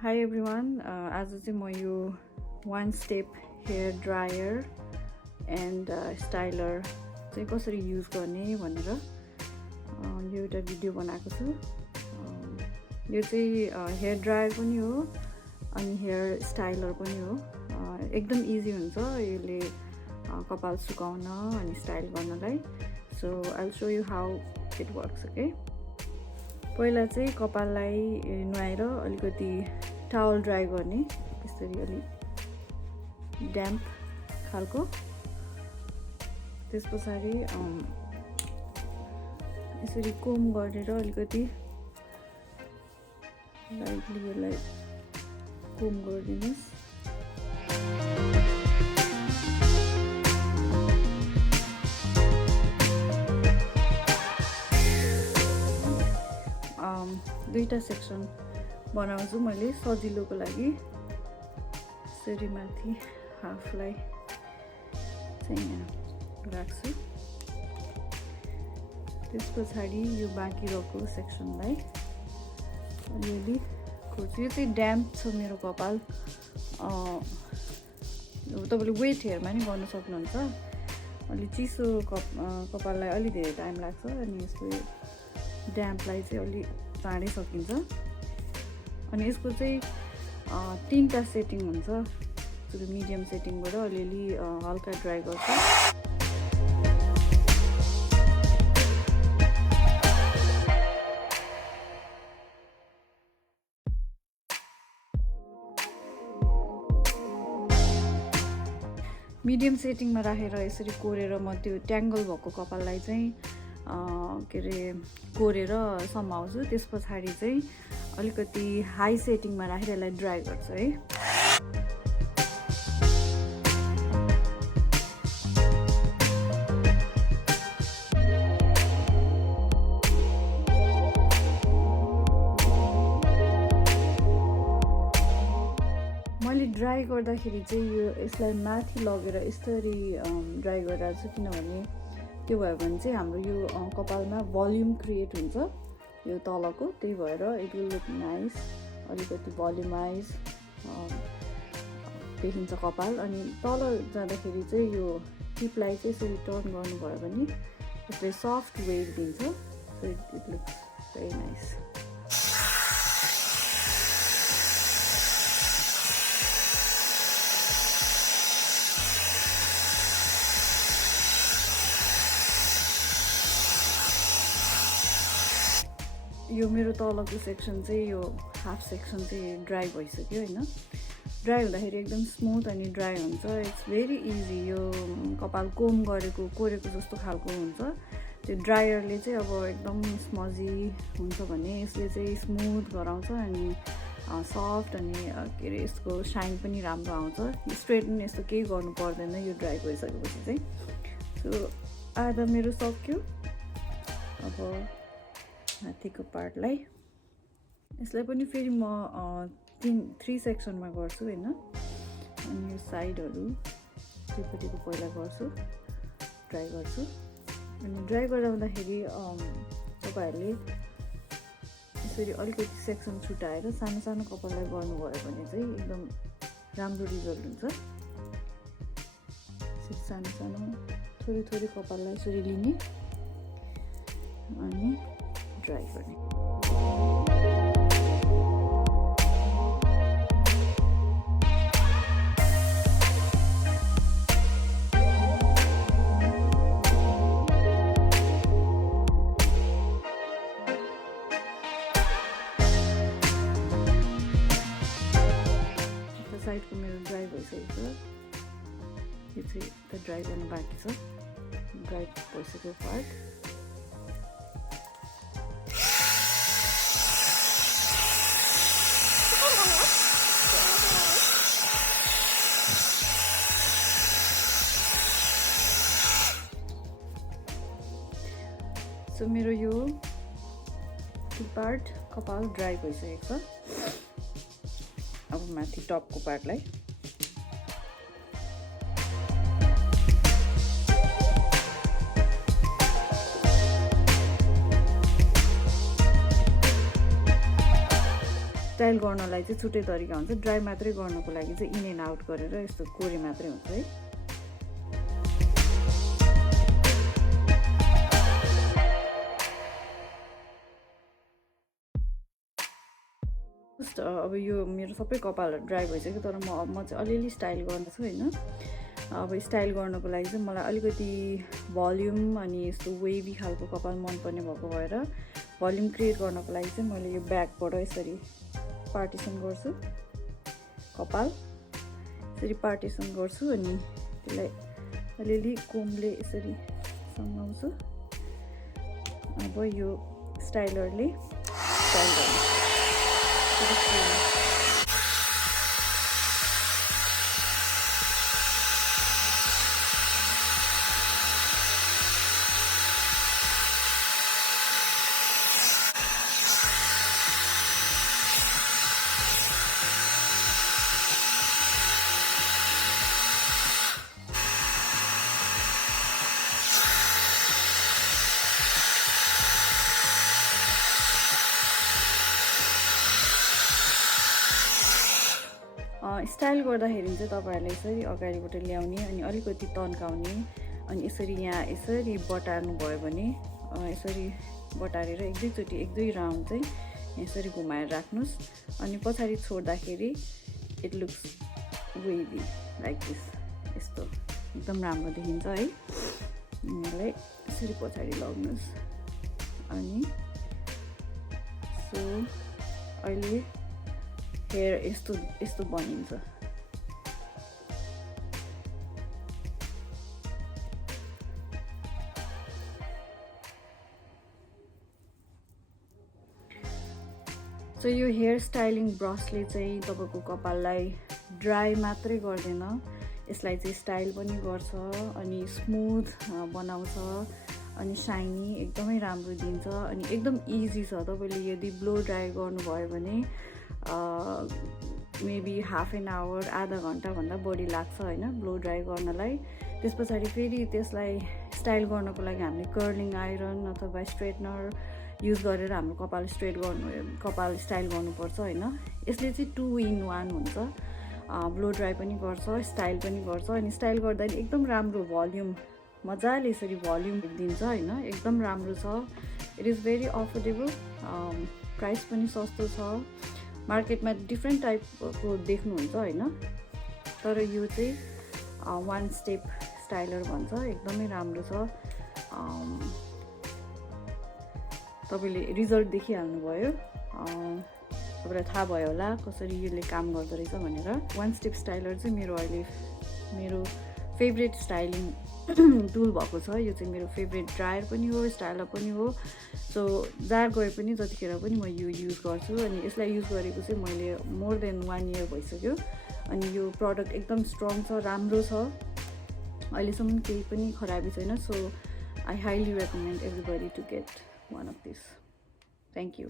Hi everyone. आज चाहिँ म यो one step hair dryer and styler चाहिँ कसरी युज गर्ने भनेर यो एउटा भिडियो बनाएको छु। यो चाहिँ हेयर ड्रायर पनि हो अनि हेयर स्टाइलर पनि हो। एकदम इजी हुन्छ यसले कपाल सुकाउन अनि स्टाइल गर्नलाई। So I will show you how it works. Okay, पहिला चाहिँ कपाललाई नुहाएर अलिकति टावल ड्राई गर्ने, यसरी अलि ड्याम्प खालको। त्यस पछाडि यसरी कोम गरेर अलिकति लाइटली यसलाई कोम गरिदिनुहोस्। दुईटा सेक्सन बनाउँछु मैले सजिलोको लागि। यसरी माथि हाफलाई चाहिँ यहाँ राख्छु। त्यस पछाडि यो बाँकी रहेको सेक्सनलाई अलिअलि खोज्छु। यो चाहिँ ड्याम्प छ मेरो कपाल। तपाईँले वेट हेयरमा नि गर्न सक्नुहुन्छ। अलि चिसो कपाललाई अलि धेरै टाइम लाग्छ अनि यसको ड्याम्पलाई चाहिँ अलि चाँडै सकिन्छ। अनि यसको चाहिँ तीनटा सेटिङ हुन्छ। सुरु मिडियम सेटिङबाट अलिअलि हल्का ड्राई गर्छु। मिडियम सेटिङमा राखेर यसरी कोरेर म त्यो ट्याङ्गल भएको कपाललाई चाहिँ के अरे कोरेर सम्हाल्छु। त्यस पछाडि चाहिँ अलिकति हाई सेटिङमा राखेर यसलाई ड्राई गर्छु है। मैले ड्राई गर्दाखेरि चाहिँ यसलाई माथि लगेर यसरी ड्राई गरेर छु, किनभने त्यो भयो भने चाहिँ हाम्रो यो कपालमा भल्युम क्रिएट हुन्छ यो तलको। त्यही भएर इट विल लुक नाइस, अलिकति भल्युमाइज देखिन्छ कपाल। अनि तल जाँदाखेरि चाहिँ यो टिपलाई चाहिँ यसरी टर्न गर्नुभयो भने यसले सफ्ट वेभ दिन्छ। So it looks very nice. यो मेरो तलको सेक्सन चाहिँ यो हाफ सेक्सन चाहिँ ड्राई भइसक्यो होइन। ड्राई हुँदाखेरि एकदम स्मुथ अनि ड्राई हुन्छ। It's very easy. यो कपाल कोम कोरेको जस्तो खालको हुन्छ। त्यो ड्रायरले चाहिँ अब एकदम स्मजी हुन्छ भने यसले चाहिँ स्मुथ गराउँछ अनि सफ्ट अनि के अरे यसको साइन पनि राम्रो आउँछ। स्ट्रेटन यस्तो केही गर्नु पर्दैन यो ड्राई भइसकेपछि चाहिँ। सो आधा मेरो सक्यो। अब माथिको पार्टलाई यसलाई पनि फेरि म 3 सेक्सनमा गर्छु होइन। अनि यो साइडहरू त्योपट्टिको पहिला गर्छु, ड्राई गर्छु। अनि ड्राई गराउँदाखेरि तपाईँहरूले यसरी अलिकति सेक्सन छुटाएर सानो सानो कपाललाई गर्नुभयो भने चाहिँ एकदम राम्रो रिजल्ट हुन्छ। यसरी सानो सानो थोरै थोरै कपाललाई यसरी लिने अनि ड्राई गर्ने। साइडको मेरो ड्राई भइसकेको छ। यो चाहिँ त ड्राई गर्नु बाँकी छ। ड्राई भइसक्यो पार्ट। सो मेरो यो पार्ट कपाल ड्राई भइसकेको छ। अब माथि टपको पार्टलाई स्टाइल गर्नलाई चाहिँ छुट्टै तरिका हुन्छ, ड्राई मात्रै गर्नको लागि चाहिँ इन एन्ड आउट गरेर यस्तो कोरे मात्रै हुन्छ है। अब यो मेरो सबै कपालहरू ड्राई भइसक्यो, तर म चाहिँ अलिअलि स्टाइल गर्दैछु होइन। अब स्टाइल गर्नको लागि चाहिँ मलाई अलिकति भल्युम अनि यस्तो वेभी खालको कपाल मनपर्ने भएको भएर भल्युम क्रिएट गर्नको लागि चाहिँ मैले यो ब्याकबाट यसरी पार्टिसन गर्छु, कपाल यसरी पार्टिसन गर्छु अनि त्यसलाई अलिअलि कोमले यसरी समाउँछु। अब यो स्टाइलरले स्टाइल गर्नु। स्टाइल गर्दाखेरि चाहिँ तपाईँहरूले यसरी अगाडिबाट ल्याउने अनि अलिकति तन्काउने अनि यसरी यहाँ यसरी बटार्नु भयो भने यसरी बटारेर एक दुई राउन्ड चाहिँ यसरी घुमाएर राख्नुहोस् अनि पछाडि छोड्दाखेरि इट लुक्स वेभी लाइक दिस। यस्तो एकदम राम्रो देखिन्छ है। यिनीहरूलाई यसरी पछाडि लग्नुहोस् अनि सो अहिले हेयर यस्तो बनिन्छ। सो यो हेयर स्टाइलिङ ब्रसले चाहिँ तपाईँको कपाललाई ड्राई मात्रै गर्दैन, यसलाई चाहिँ स्टाइल पनि गर्छ अनि स्मुथ बनाउँछ अनि शाइनी एकदमै राम्रो दिन्छ अनि एकदम इजी छ। तपाईँले यदि ब्लो ड्राई गर्नुभयो भने मेबी हाफ एन आवर आधा घन्टाभन्दा बढी लाग्छ होइन ब्लो ड्राई गर्नलाई। त्यस पछाडि फेरि त्यसलाई स्टाइल गर्नको लागि हामीले कर्लिङ आइरन अथवा स्ट्रेटनर युज गरेर हाम्रो कपाल स्टाइल गर्नुपर्छ होइन। यसले चाहिँ 2 in 1 हुन्छ, ब्लो ड्राई पनि गर्छ स्टाइल पनि गर्छ अनि स्टाइल गर्दा एकदम राम्रो भल्युम मजाले यसरी भल्युम दिन्छ होइन। एकदम राम्रो छ। It is very affordable, price पनि सस्तो छ। मार्केटमा डिफ्रेन्ट टाइपको देख्नुहुन्छ होइन, तर यो चाहिँ 1 स्टेप स्टाइलर भन्छ, एकदमै राम्रो छ। तपाईँले रिजल्ट देखिहाल्नुभयो, तपाईँलाई थाहा भयो होला कसरी यसले काम गर्दो रहेछ भनेर। 1 स्टेप स्टाइलर चाहिँ मेरो फेभरेट स्टाइलिङ टुल भएको छ। यो चाहिँ मेरो फेभरेट ड्रायर पनि हो, स्टाइलर पनि हो। सो जहाँ गए पनि जतिखेर पनि म यो युज गर्छु अनि यसलाई युज गरेको चाहिँ मैले मोर देन 1 year भइसक्यो अनि यो प्रडक्ट एकदम स्ट्रङ छ, राम्रो छ, अहिलेसम्म केही पनि खराबी छैन। So I highly recommend everybody to get one of these. Thank you.